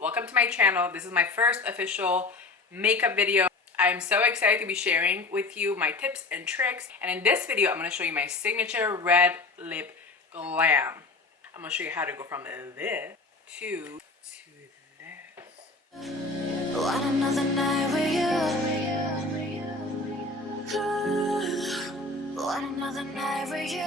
welcome to my channel. This is my first official makeup video. I'm so excited to be sharing with you my tips and tricks, and in this video I'm going to show you my signature red lip glam. I'm going to show you how to go from this to this. What another night with you. What another night with you.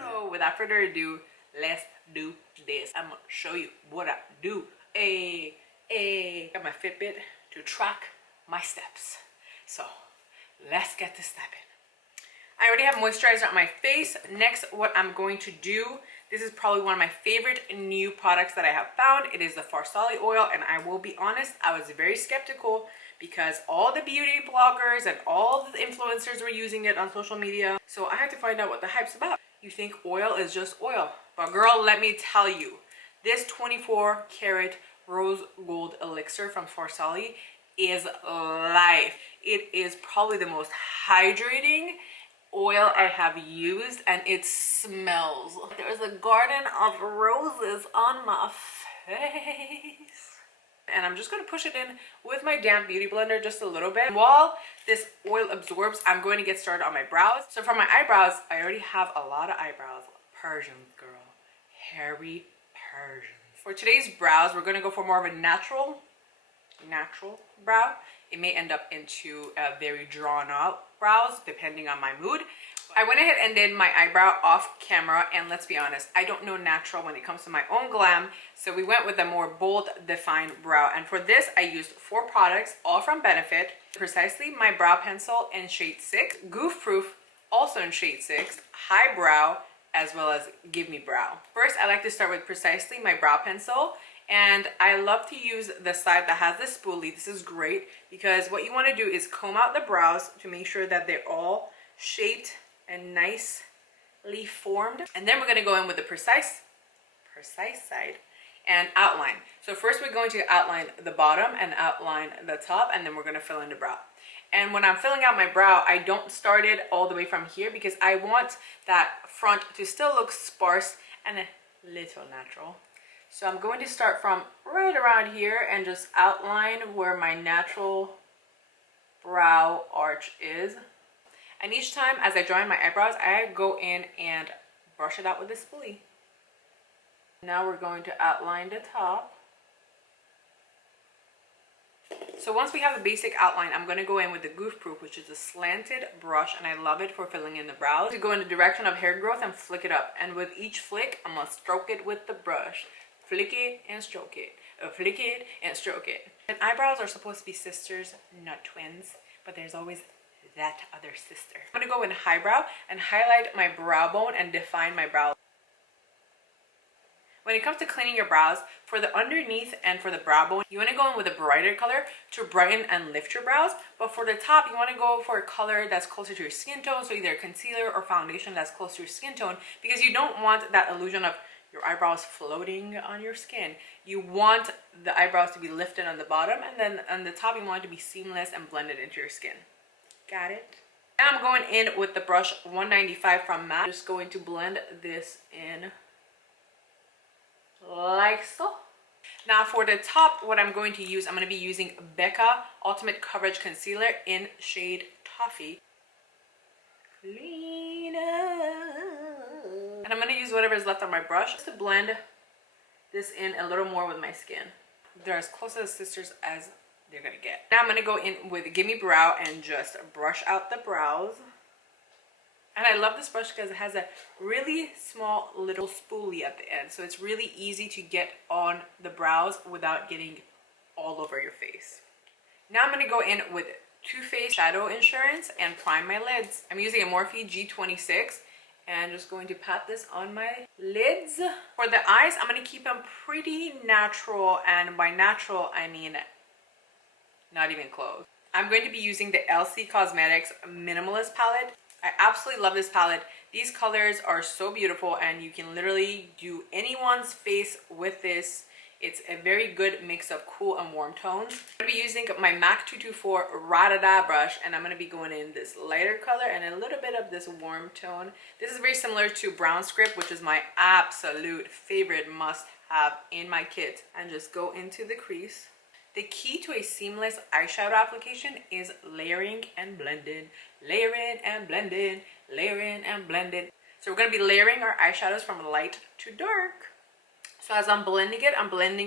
So without further ado, let's do this. I'm gonna show you what I do. Got my Fitbit to track my steps. So let's get this stepping. I already have moisturizer on my face. Next, what I'm going to do, this is probably one of my favorite new products that I have found. It is the Farsali oil, and I will be honest, I was very skeptical because all the beauty bloggers and all the influencers were using it on social media. So I had to find out what the hype's about. You think oil is just oil, but girl, let me tell you, this 24 karat rose gold elixir from Farsali is life. It is probably the most hydrating oil I have used, and it smells. There's a garden of roses on my face. And I'm just going to push it in with my damp beauty blender just a little bit. While this oil absorbs, I'm going to get started on my brows. So for my eyebrows, I already have a lot of eyebrows. Persians, girl. Hairy Persians. For today's brows, we're going to go for more of a natural brow. It may end up into a very drawn out brows depending on my mood. I went ahead and did my eyebrow off camera, and let's be honest, I don't know natural when it comes to my own glam, so we went with a more bold defined brow. And for this I used 4 products, all from Benefit. Precisely my brow pencil in shade 6, Goof Proof also in shade 6, High Brow, as well as Gimme Brow. First, I like to start with Precisely my brow pencil, and I love to use the side that has the spoolie. This is great because what you want to do is comb out the brows to make sure that they're all shaped and nicely formed. And then we're going to go in with the precise side and outline. So first we're going to outline the bottom and outline the top, and then we're going to fill in the brow. And when I'm filling out my brow, I don't start it all the way from here because I want that front to still look sparse and a little natural. So I'm going to start from right around here and just outline where my natural brow arch is. And each time as I join my eyebrows, I go in and brush it out with the spoolie. Now we're going to outline the top. So once we have a basic outline, I'm going to go in with the Goof Proof, which is a slanted brush, and I love it for filling in the brows. To go in the direction of hair growth and flick it up. And with each flick, I'm going to stroke it with the brush. Flick it and stroke it. Flick it and stroke it. And eyebrows are supposed to be sisters, not twins, but there's always that other sister. I'm going to go in highbrow and highlight my brow bone and define my brow. When it comes to cleaning your brows, for the underneath and for the brow bone, you want to go in with a brighter color to brighten and lift your brows. But for the top, you want to go for a color that's closer to your skin tone, so either a concealer or foundation that's close to your skin tone, because you don't want that illusion of your eyebrows floating on your skin. You want the eyebrows to be lifted on the bottom, and then on the top you want it to be seamless and blended into your skin. Got it? Now I'm going in with the brush 195 from MAC. Just going to blend this in like so. Now for the top, what I'm going to use, I'm going to be using Becca Ultimate Coverage Concealer in shade Toffee. Clean up. And I'm going to use whatever is left on my brush just to blend this in a little more with my skin. They're as close as sisters as they're gonna get. Now I'm gonna go in with Gimme Brow and just brush out the brows. And I love this brush because it has a really small little spoolie at the end, so it's really easy to get on the brows without getting all over your face. Now I'm gonna go in with Too Faced Shadow Insurance and prime my lids. I'm using a Morphe G26 and just going to pat this on my lids. For the eyes, I'm gonna keep them pretty natural, and by natural I mean not even close. I'm going to be using the Elcie Cosmetics Minimalist palette. I absolutely love this palette. These colors are so beautiful, and you can literally do anyone's face with this. It's a very good mix of cool and warm tones. I'm going to be using my MAC 224 Radada brush, and I'm going to be going in this lighter color and a little bit of this warm tone. This is very similar to Brown Script, which is my absolute favorite must-have in my kit. And just go into the crease. The key to a seamless eyeshadow application is layering and blending, layering and blending, layering and blending. So we're going to be layering our eyeshadows from light to dark. So as I'm blending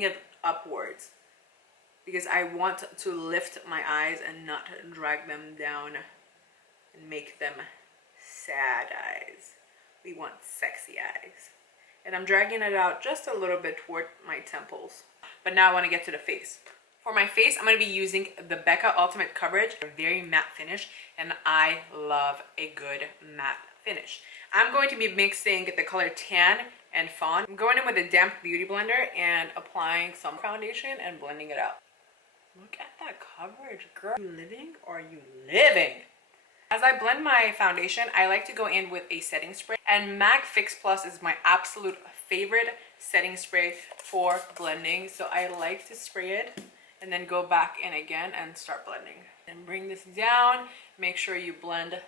it upwards because I want to lift my eyes and not drag them down and make them sad eyes. We want sexy eyes. And I'm dragging it out just a little bit toward my temples. But now I want to get to the face. For my face, I'm going to be using the Becca Ultimate Coverage, a very matte finish, and I love a good matte finish. I'm going to be mixing the color Tan and Fawn. I'm going in with a damp beauty blender and applying some foundation and blending it out. Look at that coverage, girl. Are you living or are you living? As I blend my foundation, I like to go in with a setting spray, and MAC Fix Plus is my absolute favorite setting spray for blending. So I like to spray it and then go back in again and start blending. And bring this down, make sure you blend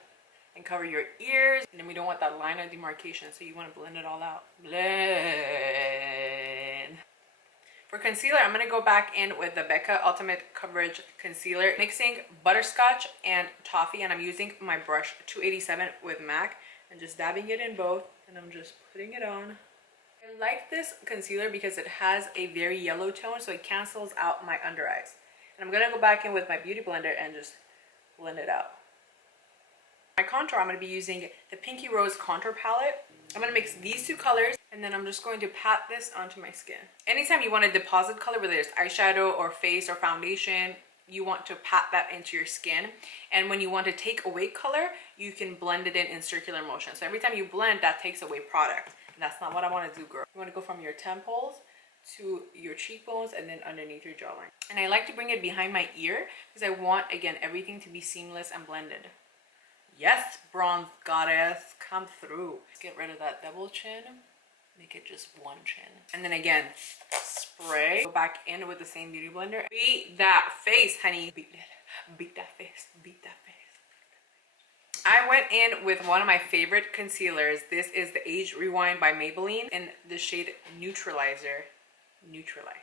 and cover your ears, and then we don't want that line of demarcation, so you want to blend it all out. Blend. For concealer, I'm going to go back in with the Becca Ultimate Coverage Concealer, mixing butterscotch and toffee, and I'm using my brush 287 with MAC and just dabbing it in both, and I'm just putting it on. I like this concealer because it has a very yellow tone, so it cancels out my under eyes. And I'm going to go back in with my beauty blender and just blend it out. My contour, I'm going to be using the Pinky Rose Contour Palette. I'm going to mix these two colors, and then I'm just going to pat this onto my skin. Anytime you want to deposit color, whether it's eyeshadow or face or foundation, you want to pat that into your skin. And when you want to take away color, you can blend it in circular motion. So every time you blend, that takes away product. And that's not what I want to do, girl. You want to go from your temples to your cheekbones and then underneath your jawline. And I like to bring it behind my ear because I want, again, everything to be seamless and blended. Yes, bronze goddess, come through. Let's get rid of that double chin. Make it just one chin. And then again, spray. Go back in with the same beauty blender. Beat that face, honey. Beat it. Beat that face. Beat that face. I went in with one of my favorite concealers. This is the Age Rewind by Maybeline in the shade Neutralizer. Neutralize.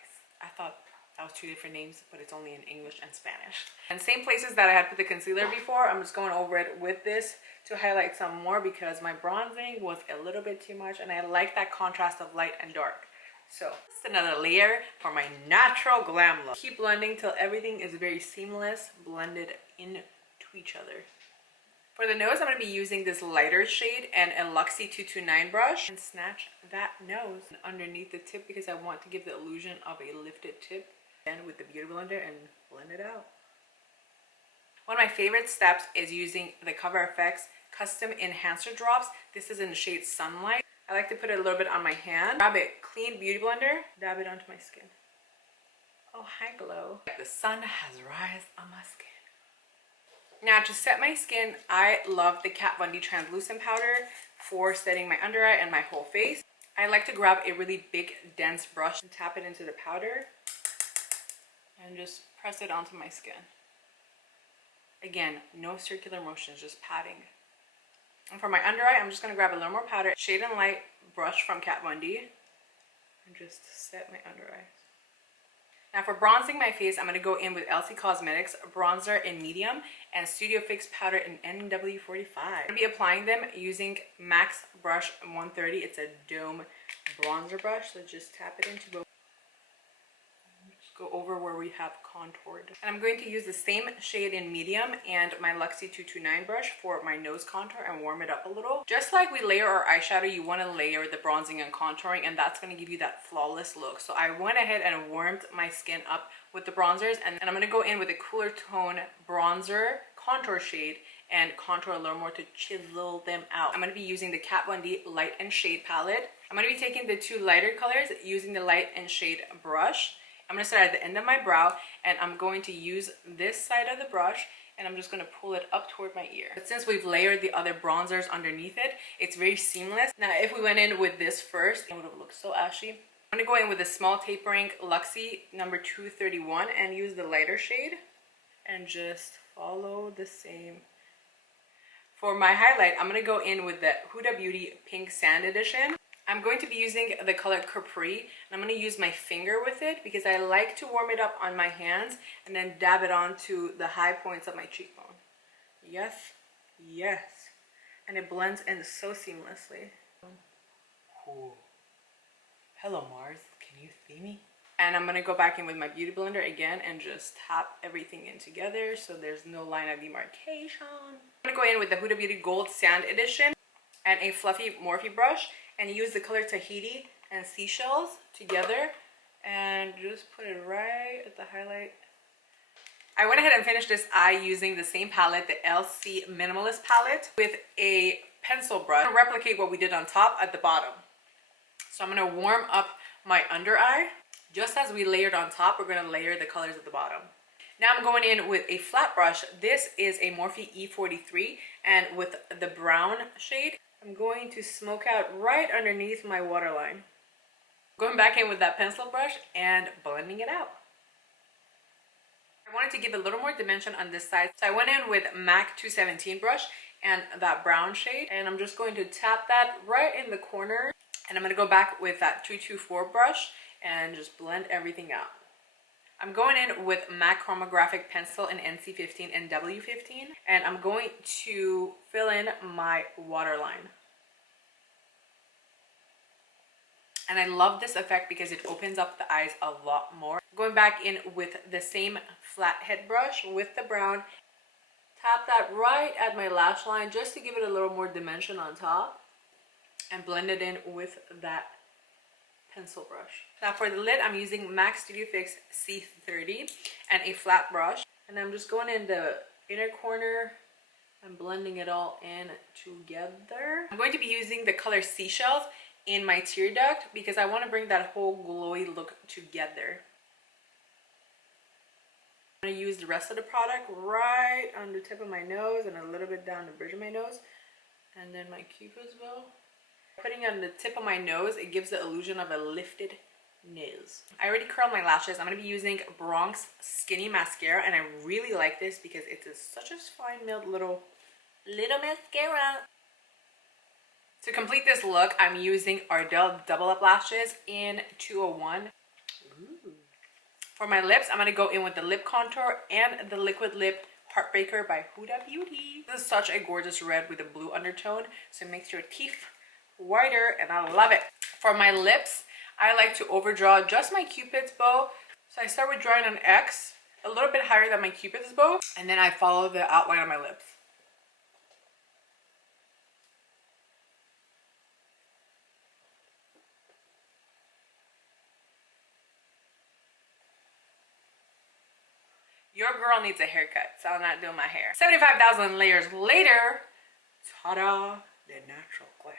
I thought that was two different names, but it's only in English and Spanish. And same places that I had put the concealer before, I'm just going over it with this to highlight some more because my bronzing was a little bit too much and I like that contrast of light and dark. So this is another layer for my natural glam look. Keep blending till everything is very seamless, blended into each other. For the nose, I'm going to be using this lighter shade and a Elixur 229 brush and snatch that nose underneath the tip because I want to give the illusion of a lifted tip. And with the beauty blender and blend it out. One of my favorite steps is using the Cover FX Custom Enhancer Drops. This is in the shade Sunlight. I like to put it a little bit on my hand. Grab a clean beauty blender, dab it onto my skin. Oh, hi glow. The sun has rised on my skin. Now to set my skin, I love the Kat Von D translucent powder for setting my under eye and my whole face. I like to grab a really big dense brush and tap it into the powder and just press it onto my skin. Again, no circular motions, just patting. And for my under eye, I'm just going to grab a little more powder, Shade and Light brush from Kat Von D, and just set my under eye. Now for bronzing my face, I'm going to go in with Elcie Cosmetics bronzer in medium and Studio Fix powder in NW45. I'm going to be applying them using MAC's brush 130. It's a dome bronzer brush, so just tap it into both. Go over where we have contoured. And I'm going to use the same shade in medium and my Elixur 229 brush for my nose contour and warm it up a little. Just like we layer our eyeshadow, you want to layer the bronzing and contouring, and that's going to give you that flawless look. So I went ahead and warmed my skin up with the bronzers, and I'm going to go in with a cooler tone bronzer contour shade and contour a little more to chisel them out. I'm going to be using the Kat Von D Light and Shade palette. I'm going to be taking the two lighter colors using the Light and Shade brush. I'm going to start at the end of my brow, and I'm going to use this side of the brush, and I'm just going to pull it up toward my ear. But since we've layered the other bronzers underneath it, it's very seamless. Now, if we went in with this first, it would have looked so ashy. I'm gonna go in with the small tapering Luxie number 231 and use the lighter shade and just follow the same. For my highlight, I'm gonna go in with the Huda Beauty Pink Sand Edition. I'm going to be using the color Capri, and I'm gonna use my finger with it because I like to warm it up on my hands and then dab it onto the high points of my cheekbone. Yes, yes. And it blends in so seamlessly. Ooh. Hello Mars, can you see me? And I'm gonna go back in with my beauty blender again and just tap everything in together so there's no line of demarcation. I'm gonna go in with the Huda Beauty Gold Sand Edition and a fluffy Morphe brush and use the color Tahiti and Seashells together and just put it right at the highlight. I went ahead and finished this eye using the same palette, the Elcie Minimalist palette, with a pencil brush to replicate what we did on top at the bottom. So I'm going to warm up my under eye. Just as we layered on top, we're going to layer the colors at the bottom. Now I'm going in with a flat brush. This is a Morphe E43, and with the brown shade, I'm going to smoke out right underneath my waterline. Going back in with that pencil brush and blending it out. I wanted to give a little more dimension on this side, so I went in with MAC 217 brush and that brown shade, and I'm just going to tap that right in the corner, and I'm going to go back with that 224 brush and just blend everything out. I'm going in with MAC Chromographic Pencil in NC15 and W15, and I'm going to fill in my waterline. And I love this effect because it opens up the eyes a lot more. Going back in with the same flat head brush with the brown, tap that right at my lash line just to give it a little more dimension on top, and blend it in with that pencil brush. Now for the lid, I'm using MAC Studio Fix C30 and a flat brush, and I'm just going in the inner corner and blending it all in together. I'm going to be using the color Seashells in my tear duct because I want to bring that whole glowy look together. I'm going to use the rest of the product right on the tip of my nose and a little bit down the bridge of my nose, and then my cupid's bow. Putting it on the tip of my nose, it gives the illusion of a lifted nose. I already curled my lashes. I'm going to be using Bronx Skinny Mascara, and I really like this because it's such a fine milled little mascara. To complete this look, I'm using Ardell Double Up Lashes in 201. Ooh. For my lips, I'm going to go in with the lip contour and the liquid lip Heartbreaker by Huda Beauty. This is such a gorgeous red with a blue undertone, so it makes your teeth whiter, and I love it. For my lips, I like to overdraw just my cupid's bow. So I start with drawing an X a little bit higher than my cupid's bow, and then I follow the outline of my lips. Your girl needs a haircut, so I'm not doing my hair. 75,000 layers later, ta-da, the natural glam.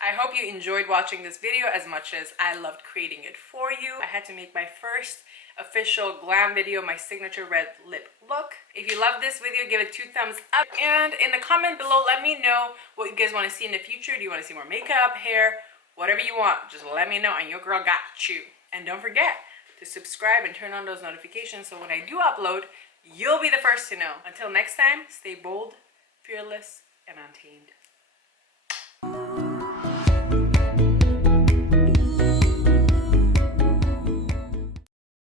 I hope you enjoyed watching this video as much as I loved creating it for you. I had to make my first official glam video, my signature red lip look. If you love this video, give it 2 thumbs up, and in the comment below, let me know what you guys want to see in the future. Do you want to see more makeup, hair, whatever you want? Just let me know, and your girl got you. And don't forget to subscribe and turn on those notifications so when I do upload, you'll be the first to know. Until next time, stay bold, fearless, and untamed.